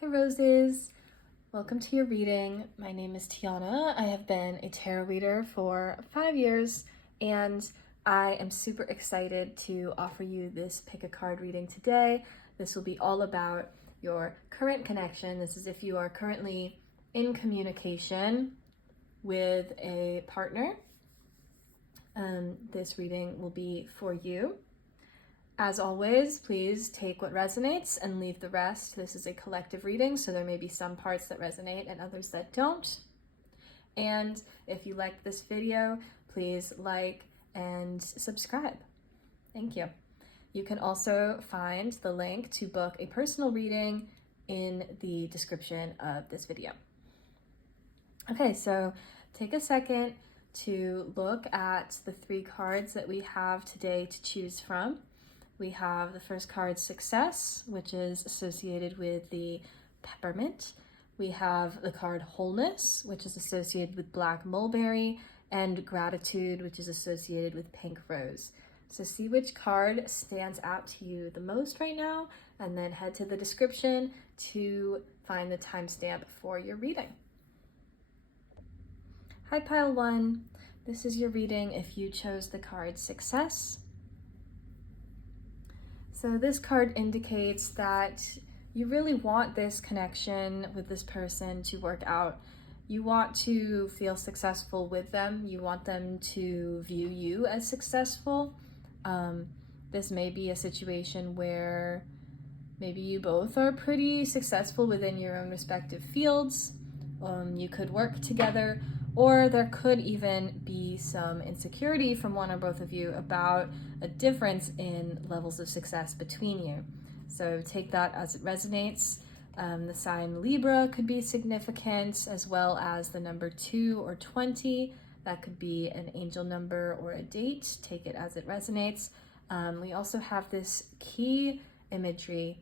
Hi roses, welcome to your reading. My name is Tianna. I have been a tarot reader for 5 years and I am super excited to offer you this pick a card reading today. This will be all about your current connection. This is if you are currently in communication with a partner. This reading will be for you. As always, please take what resonates and leave the rest. This is a collective reading, so there may be some parts that resonate and others that don't. And if you liked this video, please like and subscribe. Thank you. You can also find the link to book a personal reading in the description of this video. Okay, so take a second to look at the 3 cards that we have today to choose from. We have the first card, Success, which is associated with the peppermint. We have the card Wholeness, which is associated with black mulberry, and Gratitude, which is associated with pink rose. So see which card stands out to you the most right now, and then head to the description to find the timestamp for your reading. Hi Pile 1, this is your reading if you chose the card Success. So this card indicates that you really want this connection with this person to work out. You want to feel successful with them. You want them to view you as successful. This may be a situation where maybe you both are pretty successful within your own respective fields. You could work together, or there could even be some insecurity from one or both of you about a difference in levels of success between you. So take that as it resonates. The sign Libra could be significant, as well as the number 2 or 20. That could be an angel number or a date. Take it as it resonates. We also have this key imagery.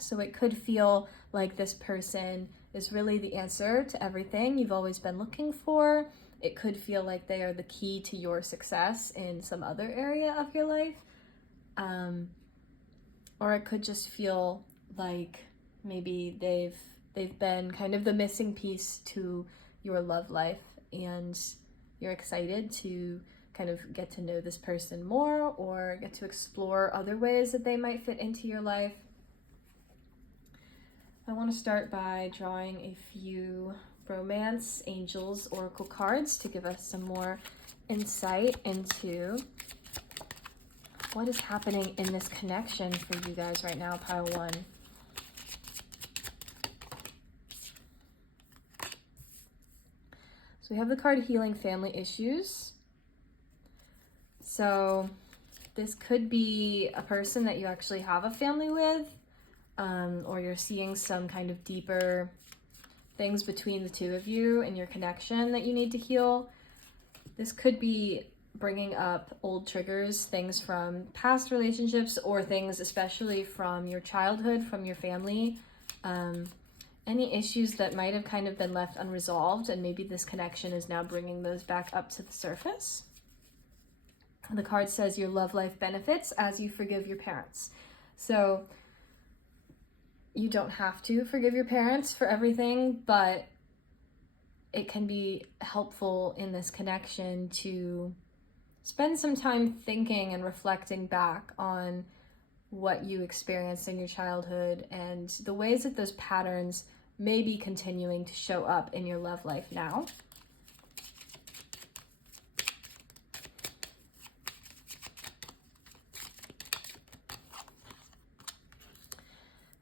So it could feel like this person is really the answer to everything you've always been looking for. It could feel like they are the key to your success in some other area of your life. Or it could just feel like maybe they've been kind of the missing piece to your love life, and you're excited to kind of get to know this person more or get to explore other ways that they might fit into your life. I want to start by drawing a few romance angels oracle cards to give us some more insight into what is happening in this connection for you guys right now, Pile 1. So we have the card Healing Family Issues. So this could be a person that you actually have a family with, or you're seeing some kind of deeper things between the two of you and your connection that you need to heal. This could be bringing up old triggers, things from past relationships, or things especially from your childhood, from your family. Any issues that might have kind of been left unresolved, and maybe this connection is now bringing those back up to the surface. The card says your love life benefits as you forgive your parents. So you don't have to forgive your parents for everything, but it can be helpful in this connection to spend some time thinking and reflecting back on what you experienced in your childhood and the ways that those patterns may be continuing to show up in your love life now.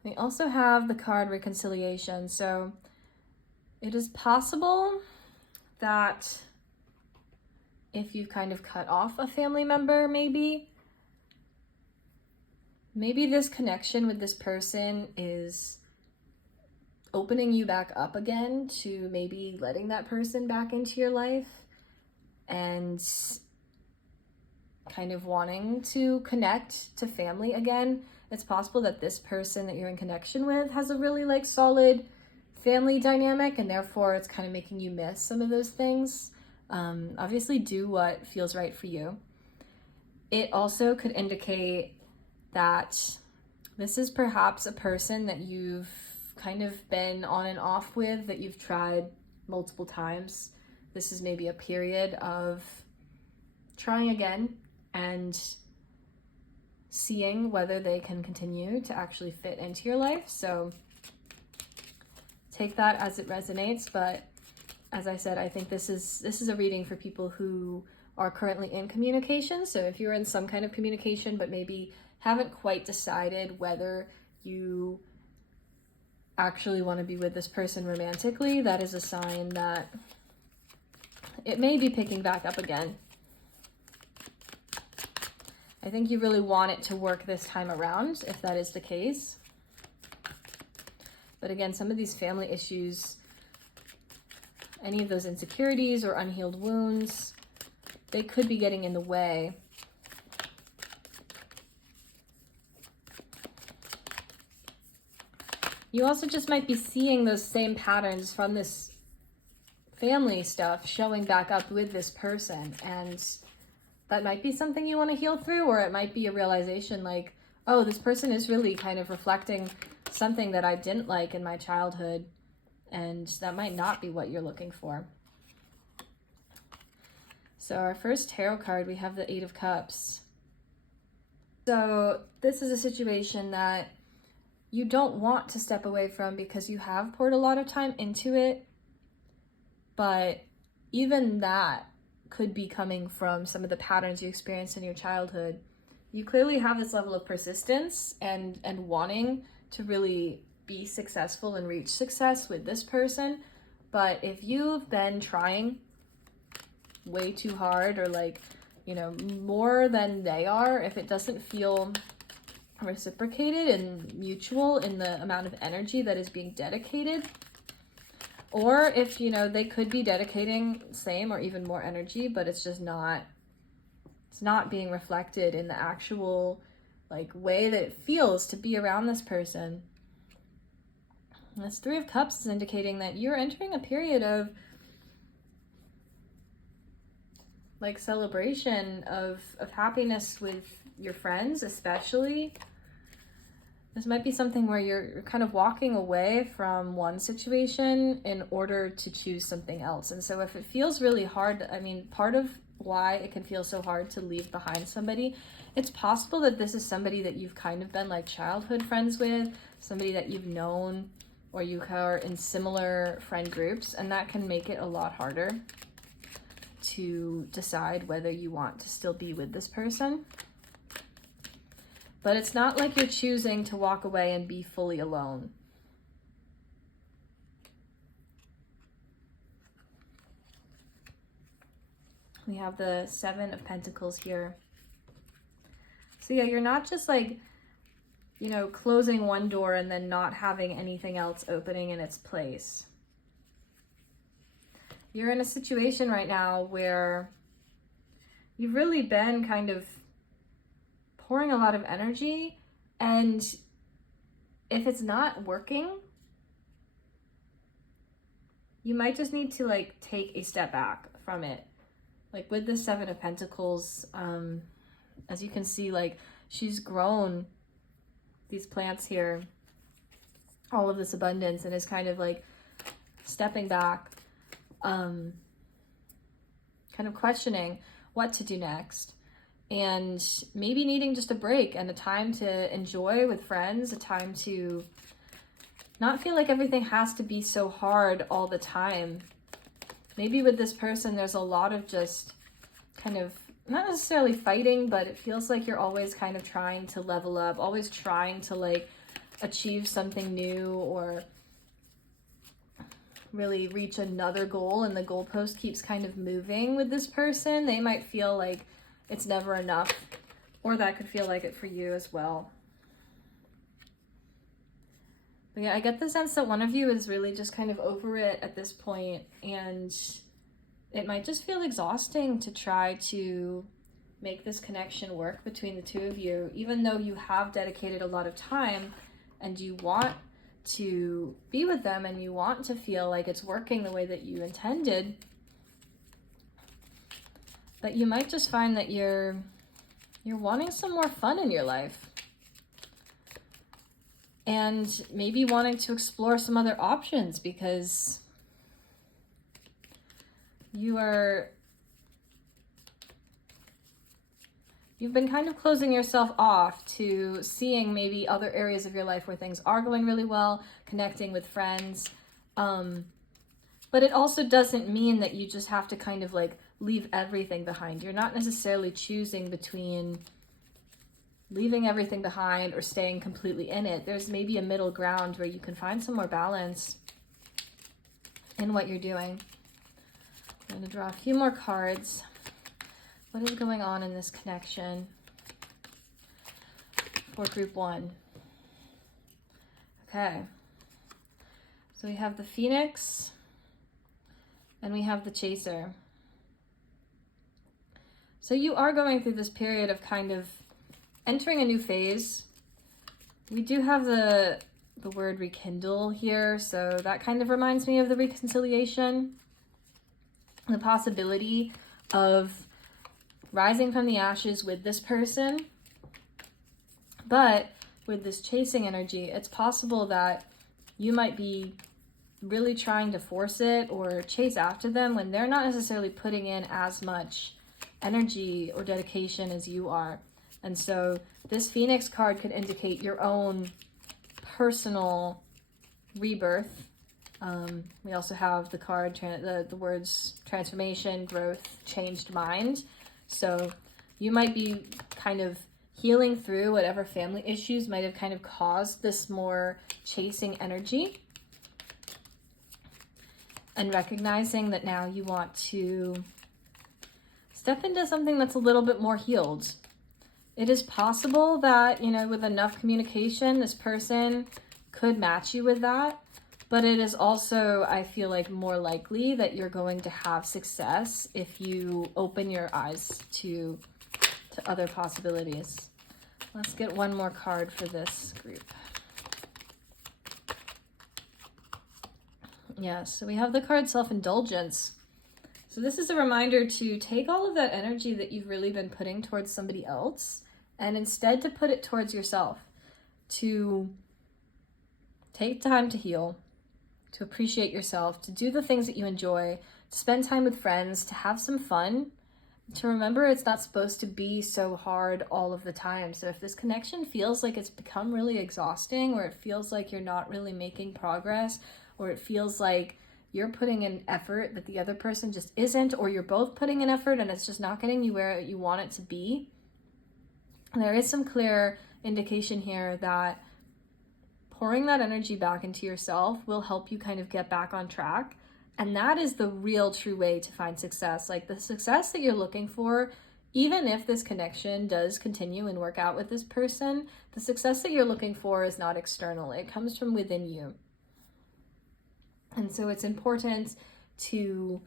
We also have the card Reconciliation. So it is possible that if you've kind of cut off a family member, maybe this connection with this person is opening you back up again to maybe letting that person back into your life and kind of wanting to connect to family again. It's possible that this person that you're in connection with has a really solid family dynamic, and therefore it's kind of making you miss some of those things. Obviously do what feels right for you. It also could indicate that this is perhaps a person that you've kind of been on and off with, that you've tried multiple times. This is maybe a period of trying again and seeing whether they can continue to actually fit into your life. So take that as it resonates. But as I said, I think this is a reading for people who are currently in communication. So if you're in some kind of communication, but maybe haven't quite decided whether you actually want to be with this person romantically, that is a sign that it may be picking back up again. I think you really want it to work this time around, if that is the case. But again, some of these family issues, any of those insecurities or unhealed wounds, they could be getting in the way. You also just might be seeing those same patterns from this family stuff showing back up with this person, and that might be something you want to heal through, or it might be a realization like, oh, this person is really kind of reflecting something that I didn't like in my childhood, and that might not be what you're looking for. So our first tarot card, we have the Eight of Cups. So this is a situation that you don't want to step away from because you have poured a lot of time into it, but even that could be coming from some of the patterns you experienced in your childhood. You clearly have this level of persistence and wanting to really be successful and reach success with this person. But if you've been trying way too hard, or like, more than they are, if it doesn't feel reciprocated and mutual in the amount of energy that is being dedicated, or if they could be dedicating same or even more energy, but it's just not being reflected in the actual way that it feels to be around this person. And this Three of Cups is indicating that you're entering a period of celebration of happiness with your friends, especially. This might be something where you're kind of walking away from one situation in order to choose something else. And so if it feels really hard, part of why it can feel so hard to leave behind somebody, it's possible that this is somebody that you've kind of been childhood friends with, somebody that you've known, or you are in similar friend groups, and that can make it a lot harder to decide whether you want to still be with this person. But it's not like you're choosing to walk away and be fully alone. We have the Seven of Pentacles here. So yeah, you're not just closing one door and then not having anything else opening in its place. You're in a situation right now where you've really been kind of pouring a lot of energy, and if it's not working, you might just need to take a step back from it. With the Seven of Pentacles, as you can see, she's grown these plants here, all of this abundance, and is kind of stepping back, kind of questioning what to do next, and maybe needing just a break and a time to enjoy with friends, a time to not feel like everything has to be so hard all the time. Maybe with this person, there's a lot of just kind of not necessarily fighting, but it feels like you're always kind of trying to level up, always trying to achieve something new, or really reach another goal, and the goalpost keeps kind of moving with this person. They might feel like it's never enough, or that could feel like it for you as well. But yeah, I get the sense that one of you is really just kind of over it at this point, and it might just feel exhausting to try to make this connection work between the two of you, even though you have dedicated a lot of time and you want to be with them and you want to feel like it's working the way that you intended. But you might just find that you're wanting some more fun in your life. and maybe wanting to explore some other options because you've been kind of closing yourself off to seeing maybe other areas of your life where things are going really well, connecting with friends. But it also doesn't mean that you just have to kind of like leave everything behind. You're not necessarily choosing between leaving everything behind or staying completely in it. There's maybe a middle ground where you can find some more balance in what you're doing. I'm going to draw a few more cards. What is going on in this connection for group 1? Okay. So we have the Phoenix and we have the Chaser. So you are going through this period of kind of entering a new phase. We do have the word rekindle here, so that kind of reminds me of the reconciliation. The possibility of rising from the ashes with this person. But with this chasing energy, it's possible that you might be really trying to force it or chase after them when they're not necessarily putting in as much energy or dedication as you are. And so this Phoenix card could indicate your own personal rebirth. We also have the card, the words transformation, growth, changed mind. So you might be kind of healing through whatever family issues might have kind of caused this more chasing energy, and recognizing that now you want to step into something that's a little bit more healed. It is possible that, with enough communication, this person could match you with that. But it is also, I feel like, more likely that you're going to have success if you open your eyes to other possibilities. Let's get one more card for this group. Yes, so we have the card Self-Indulgence. So this is a reminder to take all of that energy that you've really been putting towards somebody else and instead to put it towards yourself, to take time to heal, to appreciate yourself, to do the things that you enjoy, to spend time with friends, to have some fun, to remember it's not supposed to be so hard all of the time. So if this connection feels like it's become really exhausting, or it feels like you're not really making progress, or it feels like you're putting in effort that the other person just isn't, or you're both putting in effort and it's just not getting you where you want it to be, there is some clear indication here that pouring that energy back into yourself will help you kind of get back on track. And that is the real true way to find success. Like the success that you're looking for, even if this connection does continue and work out with this person, the success that you're looking for is not external. It comes from within you. And so it's important to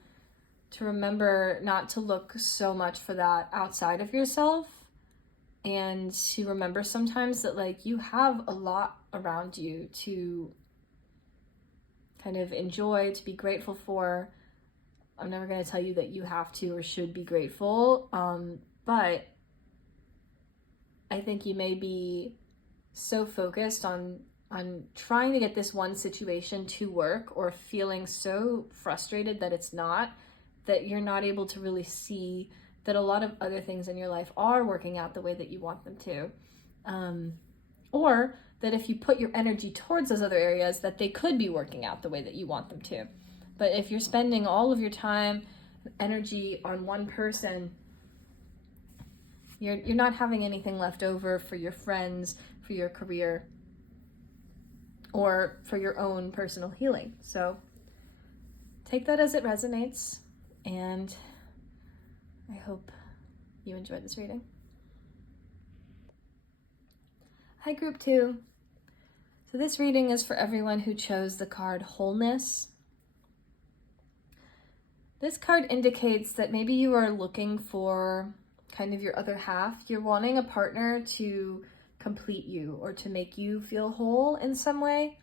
remember not to look so much for that outside of yourself, and to remember sometimes that like you have a lot around you to kind of enjoy, to be grateful for. I'm never going to tell you that you have to or should be grateful, but I think you may be so focused on trying to get this one situation to work, or feeling so frustrated that it's not, that you're not able to really see that a lot of other things in your life are working out the way that you want them to. Or that if you put your energy towards those other areas, that they could be working out the way that you want them to. But if you're spending all of your time, energy on one person, you're not having anything left over for your friends, for your career, or for your own personal healing. So take that as it resonates, and I hope you enjoyed this reading. Hi, group 2. So this reading is for everyone who chose the card Wholeness. This card indicates that maybe you are looking for kind of your other half. You're wanting a partner to complete you or to make you feel whole in some way.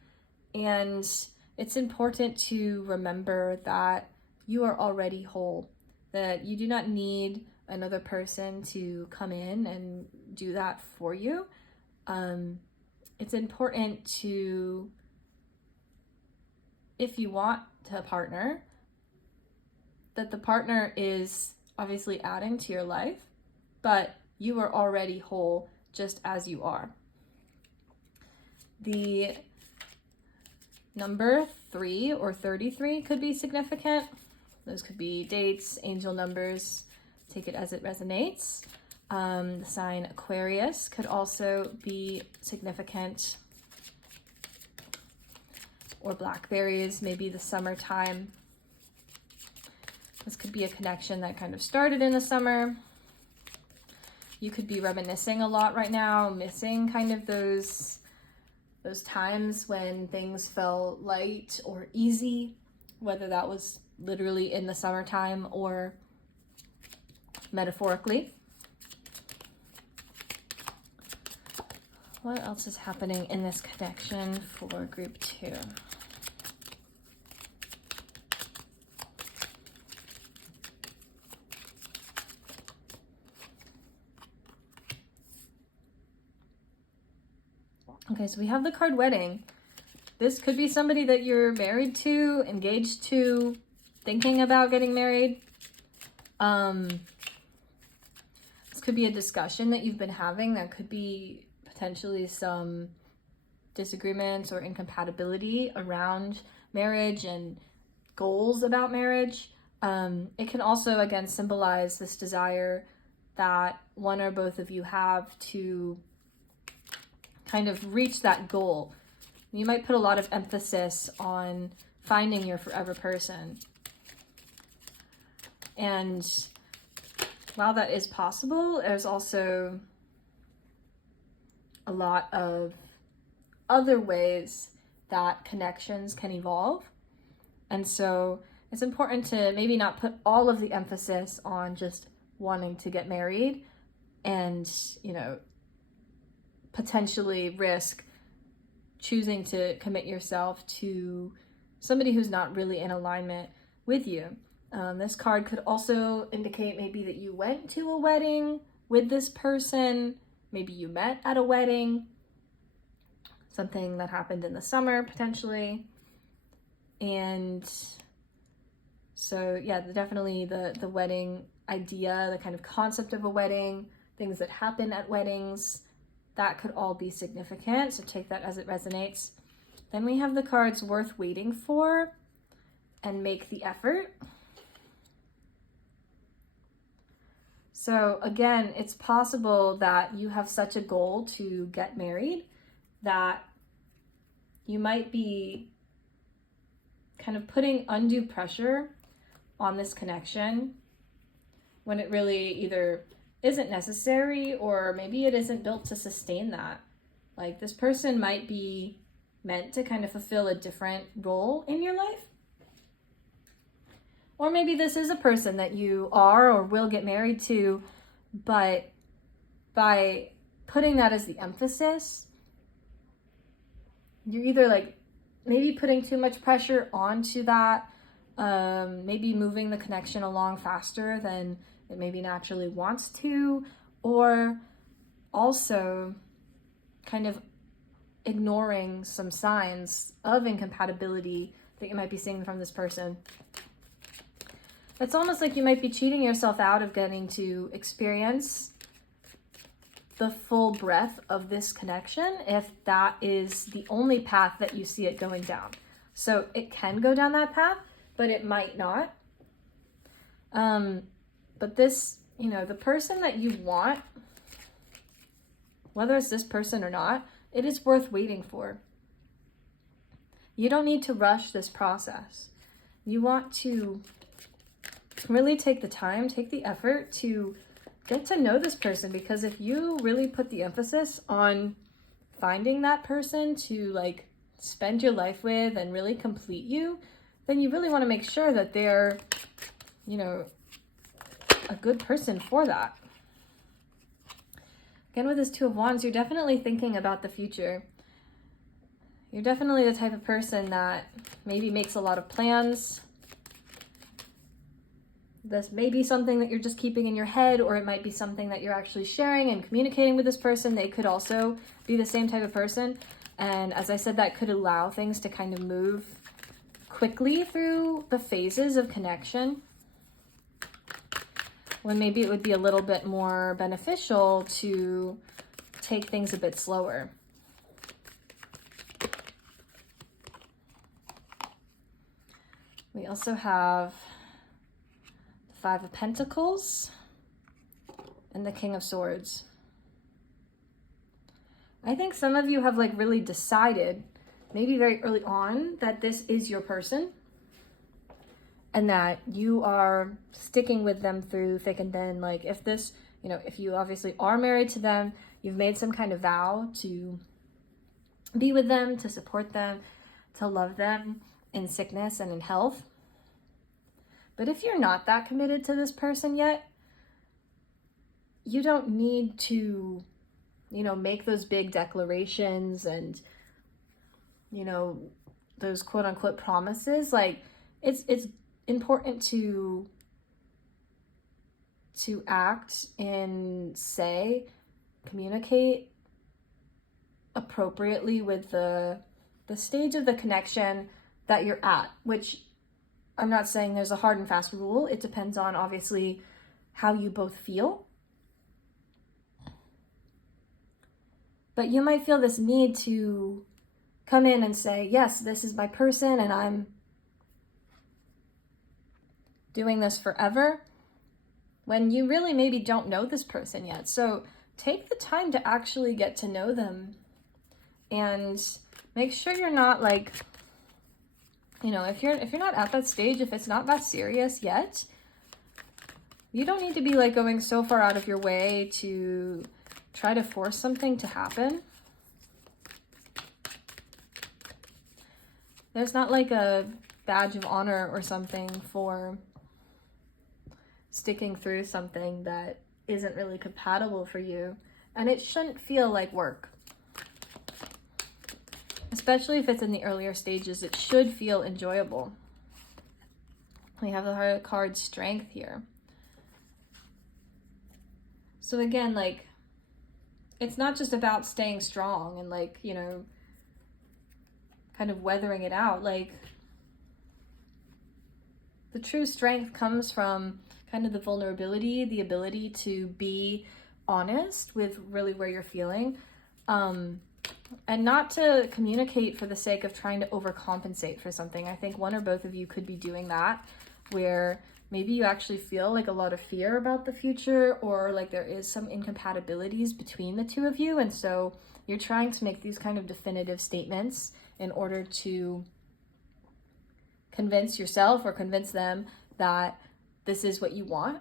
And it's important to remember that you are already whole, that you do not need another person to come in and do that for you. it's important to, if you want a partner, that the partner is obviously adding to your life, but you are already whole just as you are. The number 3 or 33 could be significant. Those could be dates, angel numbers, take it as it resonates. The sign Aquarius could also be significant. Or blackberries, maybe the summertime. This could be a connection that kind of started in the summer. You could be reminiscing a lot right now, missing kind of those times when things felt light or easy, whether that was literally in the summertime or metaphorically. What else is happening in this connection for group 2? Okay, so we have the card wedding. This could be somebody that you're married to, engaged to, thinking about getting married. This could be a discussion that you've been having that could be potentially some disagreements or incompatibility around marriage and goals about marriage. It can also, again, symbolize this desire that one or both of you have to kind of reach that goal. You might put a lot of emphasis on finding your forever person. And while that is possible, there's also a lot of other ways that connections can evolve. And so it's important to maybe not put all of the emphasis on just wanting to get married and, potentially risk choosing to commit yourself to somebody who's not really in alignment with you. This card could also indicate maybe that you went to a wedding with this person. Maybe you met at a wedding, something that happened in the summer potentially. And so, yeah, definitely the wedding idea, the kind of concept of a wedding, things that happen at weddings, that could all be significant. So take that as it resonates. Then we have the cards worth waiting for and make the effort. So again, it's possible that you have such a goal to get married that you might be kind of putting undue pressure on this connection when it really either isn't necessary or maybe it isn't built to sustain that. Like, this person might be meant to kind of fulfill a different role in your life. Or maybe this is a person that you are or will get married to, but by putting that as the emphasis, you're either like maybe putting too much pressure onto that, maybe moving the connection along faster than it maybe naturally wants to, or also kind of ignoring some signs of incompatibility that you might be seeing from this person. It's almost like you might be cheating yourself out of getting to experience the full breadth of this connection if that is the only path that you see it going down. So it can go down that path, but it might not. But this, the person that you want, whether it's this person or not, it is worth waiting for. You don't need to rush this process. You want to really take the time, take the effort to get to know this person, because if you really put the emphasis on finding that person to like spend your life with and really complete you, then you really want to make sure that they're, a good person for that. Again, with this Two of Wands, you're definitely thinking about the future. You're definitely the type of person that maybe makes a lot of plans. This may be something that you're just keeping in your head, or it might be something that you're actually sharing and communicating with this person. They could also be the same type of person. And as I said, that could allow things to kind of move quickly through the phases of connection, when maybe it would be a little bit more beneficial to take things a bit slower. We also have the Five of Pentacles and the King of Swords. I think some of you have like really decided, maybe very early on, that this is your person and that you are sticking with them through thick and thin. Like if this, you know, if you obviously are married to them, you've made some kind of vow to be with them, to support them, to love them in sickness and in health. But if you're not that committed to this person yet, you don't need to, you know, make those big declarations and, you know, those quote unquote promises. Like it's important to act and say, communicate appropriately with the stage of the connection that you're at, which I'm not saying there's a hard and fast rule. It depends on obviously how you both feel. But you might feel this need to come in and say, yes, this is my person and I'm doing this forever, when you really maybe don't know this person yet. So take the time to actually get to know them and make sure you're not like, you know, if you're not at that stage, if it's not that serious yet, you don't need to be like going so far out of your way to try to force something to happen. There's not like a badge of honor or something for sticking through something that isn't really compatible for you. And it shouldn't feel like work. Especially if it's in the earlier stages, it should feel enjoyable. We have the card Strength here. So again, like, it's not just about staying strong and like, you know, kind of weathering it out. Like, the true strength comes from kind of the vulnerability, the ability to be honest with really where you're feeling, and not to communicate for the sake of trying to overcompensate for something. I think one or both of you could be doing that, where maybe you actually feel like a lot of fear about the future, or like there is some incompatibilities between the two of you, and so you're trying to make these kind of definitive statements in order to convince yourself or convince them that this is what you want.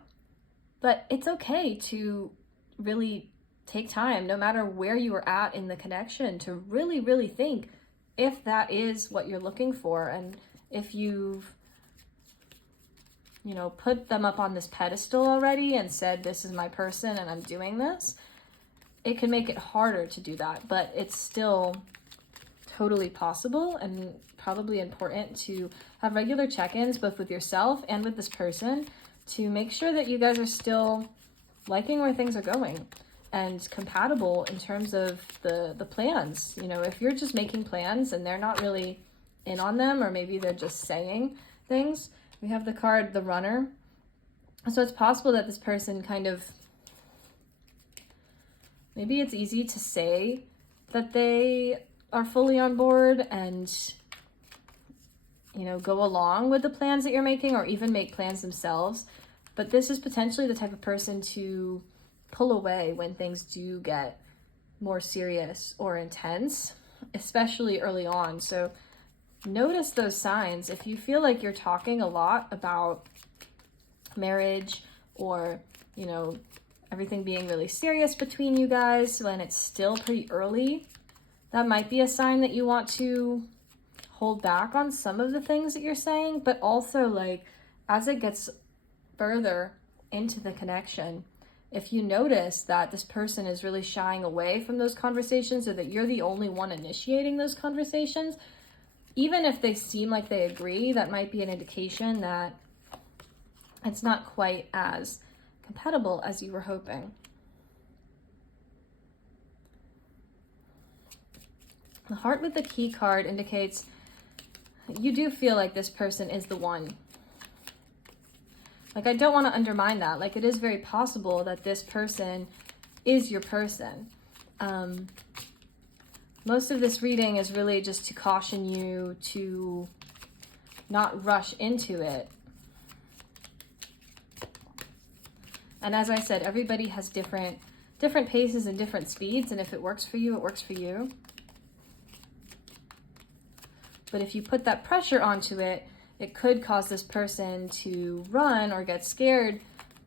But it's okay to really take time, no matter where you are at in the connection, to really, really think if that is what you're looking for. And if you've, you know, put them up on this pedestal already and said, this is my person and I'm doing this, it can make it harder to do that. But it's still totally possible and probably important to have regular check-ins both with yourself and with this person to make sure that you guys are still liking where things are going and compatible in terms of the plans. You know, if you're just making plans and they're not really in on them, or maybe they're just saying things. We have the card the Runner. So it's possible that this person kind of, maybe it's easy to say that they are fully on board and, you know, go along with the plans that you're making, or even make plans themselves. But this is potentially the type of person to pull away when things do get more serious or intense, especially early on. So notice those signs. If you feel like you're talking a lot about marriage, or, you know, everything being really serious between you guys when it's still pretty early, that might be a sign that you want to hold back on some of the things that you're saying. But also, like, as it gets further into the connection, if you notice that this person is really shying away from those conversations, or that you're the only one initiating those conversations, even if they seem like they agree, that might be an indication that it's not quite as compatible as you were hoping. The heart with the key card indicates you do feel like this person is the one. Like, I don't want to undermine that. Like, it is very possible that this person is your person. Most of this reading is really just to caution you to not rush into it. And as I said, everybody has different paces and different speeds, and if it works for you, it works for you. But if you put that pressure onto it, it could cause this person to run or get scared,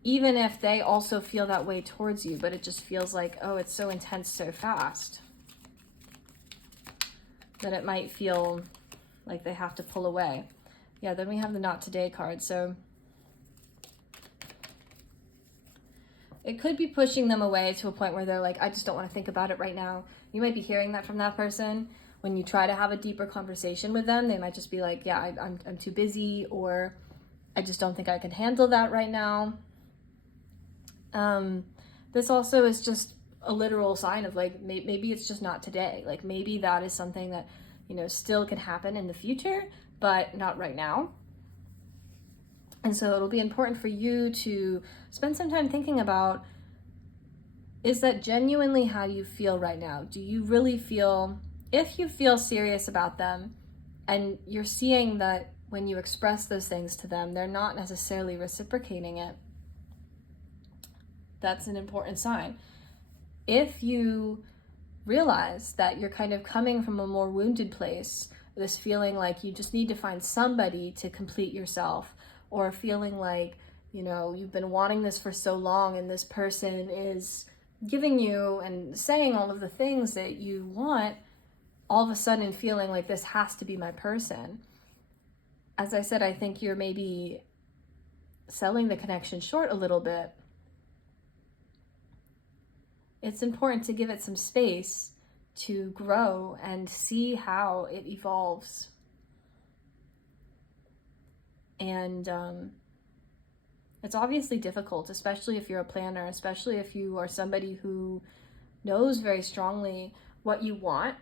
even if they also feel that way towards you, but it just feels like, oh, it's so intense so fast, that it might feel like they have to pull away. Yeah, then we have the not today card. So it could be pushing them away to a point where they're like, I just don't want to think about it right now. You might be hearing that from that person. When you try to have a deeper conversation with them, they might just be like, yeah, I'm too busy, or I just don't think I can handle that right now. This also is just a literal sign of like, maybe it's just not today. Like, maybe that is something that, you know, still can happen in the future, but not right now. And so it'll be important for you to spend some time thinking about, is that genuinely how you feel right now? Do you really feel, if you feel serious about them and you're seeing that when you express those things to them, they're not necessarily reciprocating it, that's an important sign. If you realize that you're kind of coming from a more wounded place, this feeling like you just need to find somebody to complete yourself, or feeling like, you know, you've been wanting this for so long and this person is giving you and saying all of the things that you want, all of a sudden feeling like this has to be my person. As I said, I think you're maybe selling the connection short a little bit. It's important to give it some space to grow and see how it evolves. And it's obviously difficult, especially if you're a planner, especially if you are somebody who knows very strongly what you want.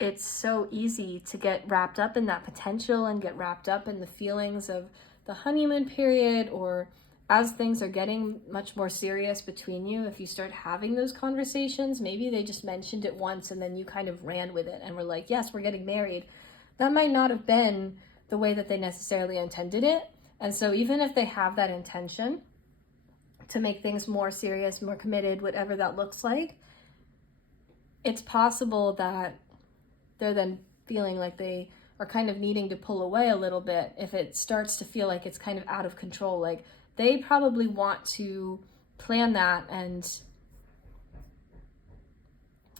It's so easy to get wrapped up in that potential and get wrapped up in the feelings of the honeymoon period, or as things are getting much more serious between you, if you start having those conversations, maybe they just mentioned it once and then you kind of ran with it and were like, yes, we're getting married. That might not have been the way that they necessarily intended it. And so even if they have that intention to make things more serious, more committed, whatever that looks like, it's possible that they're then feeling like they are kind of needing to pull away a little bit if it starts to feel like it's kind of out of control. Like, they probably want to plan that and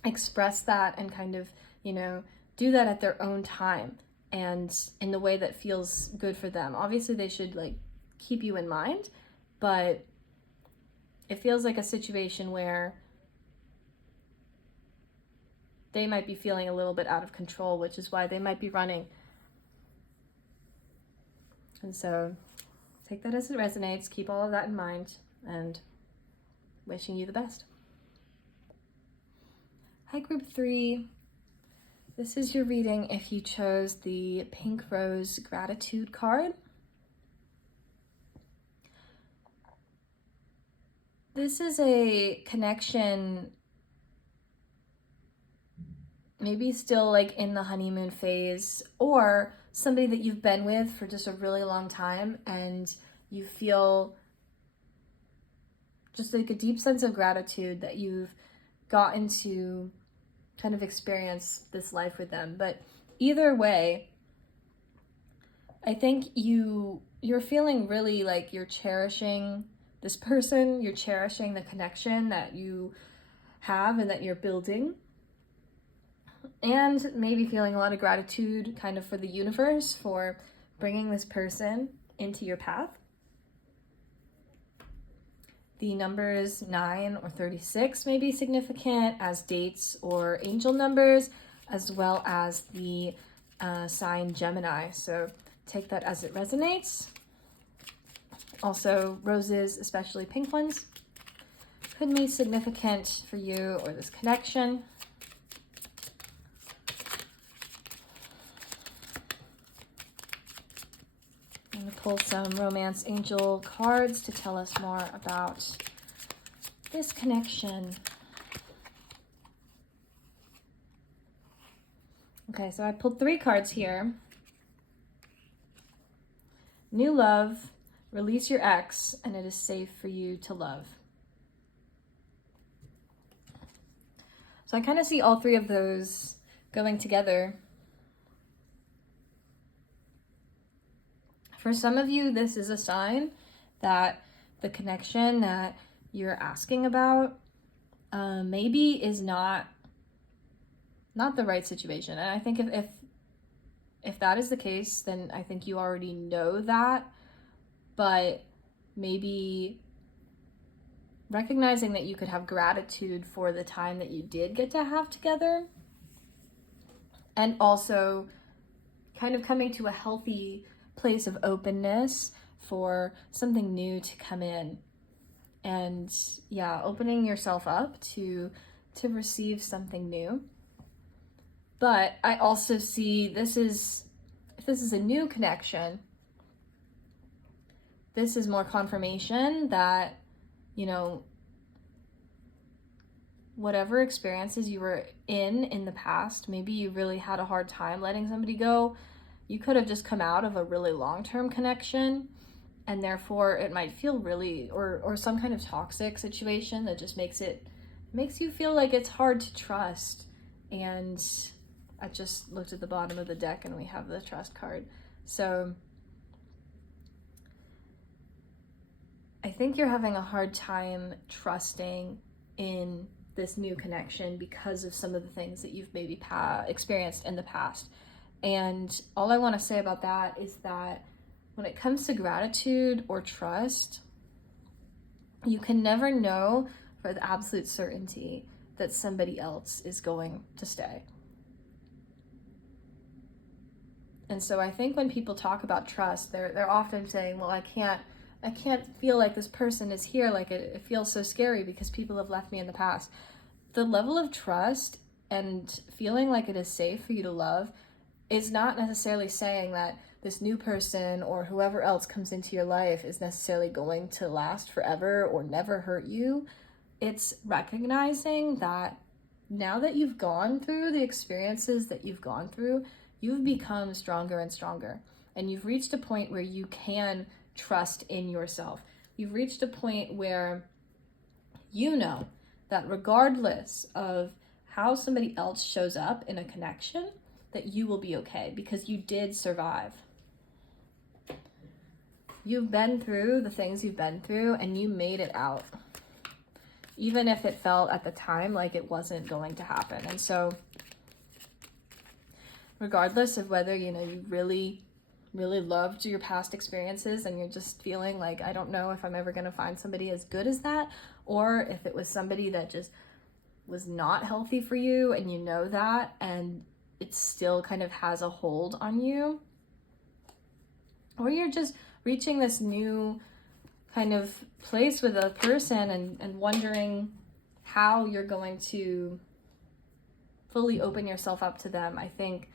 express that and kind of, you know, do that at their own time and in the way that feels good for them. Obviously, they should like keep you in mind, but it feels like a situation where they might be feeling a little bit out of control, which is why they might be running. And so take that as it resonates, keep all of that in mind, and wishing you the best. Hi, Group 3. This is your reading if you chose the Pink Rose Gratitude card. This is a connection, maybe still like in the honeymoon phase, or somebody that you've been with for just a really long time and you feel just like a deep sense of gratitude that you've gotten to kind of experience this life with them. But either way, I think you're feeling really like you're cherishing this person, you're cherishing the connection that you have and that you're building, and maybe feeling a lot of gratitude kind of for the universe for bringing this person into your path. The numbers 9 or 36 may be significant as dates or angel numbers, as well as the sign Gemini. So take that as it resonates. Also, roses, especially pink ones, could be significant for you or this connection. I'm going to pull some romance angel cards to tell us more about this connection. Okay, so I pulled 3 cards here. New love, release your ex, and it is safe for you to love. So I kind of see all 3 of those going together. For some of you, this is a sign that the connection that you're asking about maybe is not the right situation. And I think if that is the case, then I think you already know that, but maybe recognizing that you could have gratitude for the time that you did get to have together, and also kind of coming to a healthy place of openness for something new to come in. And yeah, opening yourself up to receive something new. But I also see if this is a new connection, this is more confirmation that, you know, whatever experiences you were in the past, maybe you really had a hard time letting somebody go. You could have just come out of a really long-term connection, and therefore it might feel really, or some kind of toxic situation that just makes you feel like it's hard to trust. And I just looked at the bottom of the deck and we have the trust card. So I think you're having a hard time trusting in this new connection because of some of the things that you've maybe experienced in the past. And all I want to say about that is that when it comes to gratitude or trust, you can never know for the absolute certainty that somebody else is going to stay. And so I think when people talk about trust, they're often saying, well, I can't feel like this person is here. Like it feels so scary because people have left me in the past. The level of trust and feeling like it is safe for you to love is not necessarily saying that this new person or whoever else comes into your life is necessarily going to last forever or never hurt you. It's recognizing that now that you've gone through the experiences that you've gone through, you've become stronger and stronger. And you've reached a point where you can trust in yourself. You've reached a point where you know that regardless of how somebody else shows up in a connection, that you will be okay because you did survive. You've been through the things you've been through and you made it out, even if it felt at the time like it wasn't going to happen. And so regardless of whether, you really loved your past experiences and you're just feeling like, I don't know if I'm ever going to find somebody as good as that, or if it was somebody that just was not healthy for you and you know that, and it still kind of has a hold on you, or you're just reaching this new kind of place with a person and wondering how you're going to fully open yourself up to them. I think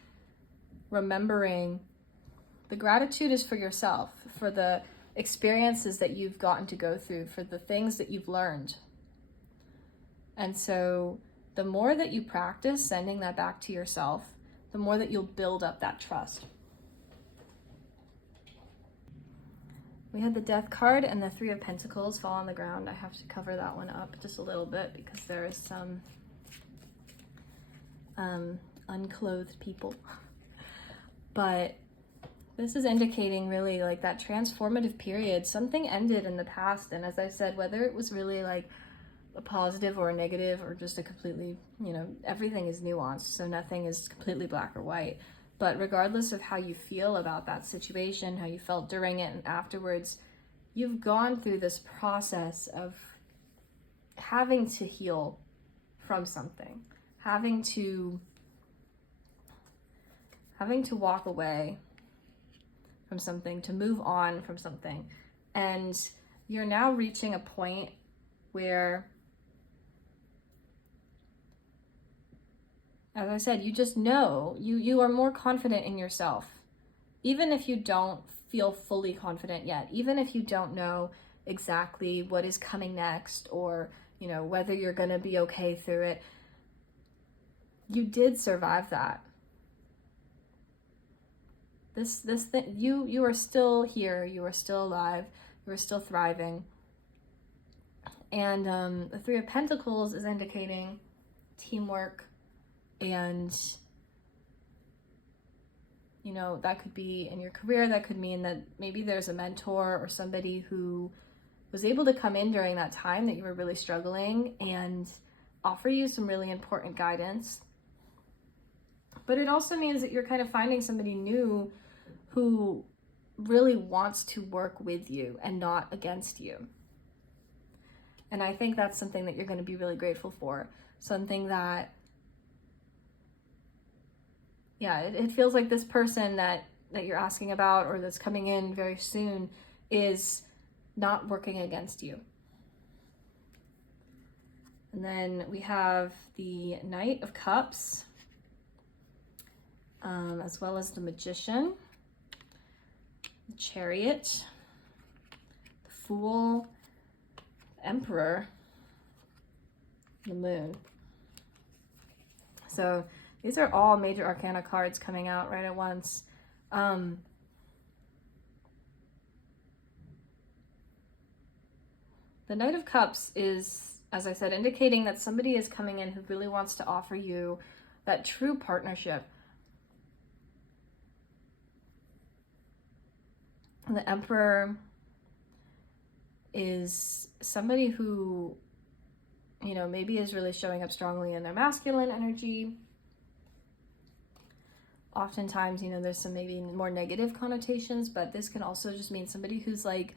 remembering the gratitude is for yourself, for the experiences that you've gotten to go through, for the things that you've learned. And so the more that you practice sending that back to yourself, the more that you'll build up that trust. We had the Death card and the 3 of Pentacles fall on the ground. I have to cover that one up just a little bit because there is some unclothed people. But this is indicating really like that transformative period. Something ended in the past, and as I said, whether it was really like a positive or a negative or just a completely, everything is nuanced, so nothing is completely black or white. But regardless of how you feel about that situation, how you felt during it and afterwards, you've gone through this process of having to heal from something, having to walk away from something, to move on from something. And you're now reaching a point where, as I said, you just know, you are more confident in yourself. Even if you don't feel fully confident yet, even if you don't know exactly what is coming next, or, you know, whether you're going to be okay through it, you did survive that. This thing, you are still here, you are still alive, you are still thriving. And the Three of Pentacles is indicating teamwork, and, you know, that could be in your career. That could mean that maybe there's a mentor or somebody who was able to come in during that time that you were really struggling and offer you some really important guidance. But it also means that you're kind of finding somebody new who really wants to work with you and not against you. And I think that's something that you're going to be really grateful for. Something that, yeah, it feels like this person that you're asking about, or that's coming in very soon, is not working against you. And then we have the Knight of Cups, as well as the Magician, the Chariot, the Fool, the Emperor, the Moon. So these are all major arcana cards coming out right at once. The Knight of Cups is, as I said, indicating that somebody is coming in who really wants to offer you that true partnership. The Emperor is somebody who, you know, maybe is really showing up strongly in their masculine energy. Oftentimes, you know, there's some maybe more negative connotations, but this can also just mean somebody who's like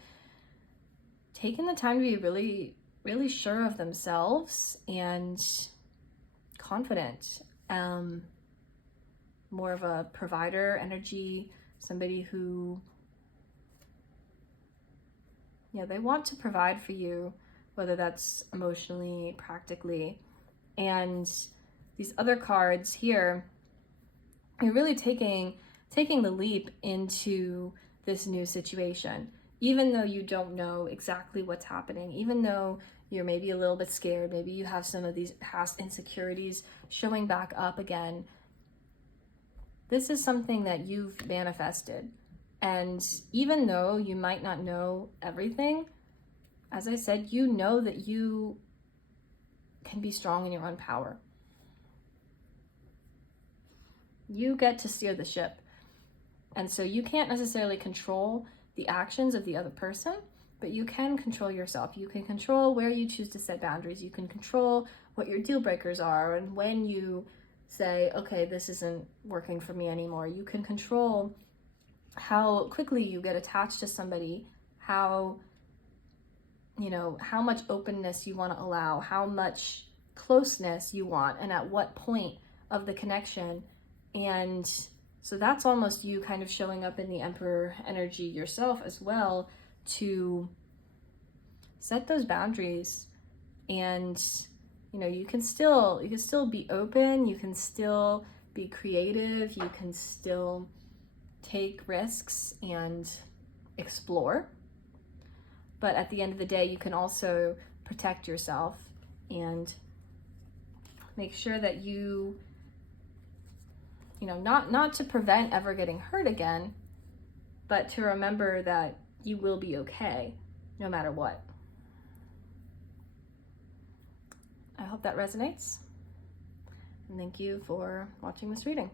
taking the time to be really, really sure of themselves and confident. More of a provider energy, somebody who, you know, they want to provide for you, whether that's emotionally, practically. And these other cards here, you're really taking the leap into this new situation, even though you don't know exactly what's happening, even though you're maybe a little bit scared, maybe you have some of these past insecurities showing back up again. This is something that you've manifested. And even though you might not know everything, as I said, you know that you can be strong in your own power. You get to steer the ship. And so you can't necessarily control the actions of the other person, but you can control yourself. You can control where you choose to set boundaries. You can control what your deal breakers are, and when you say, okay, this isn't working for me anymore. You can control how quickly you get attached to somebody, how, you know, how much openness you want to allow, how much closeness you want, and at what point of the connection. And so that's almost you kind of showing up in the Emperor energy yourself as well, to set those boundaries. And, you know, you can still be open, you can still be creative, you can still take risks and explore. But at the end of the day, you can also protect yourself and make sure that you know, not to prevent ever getting hurt again, but to remember that you will be okay no matter what. I hope that resonates. And thank you for watching this reading.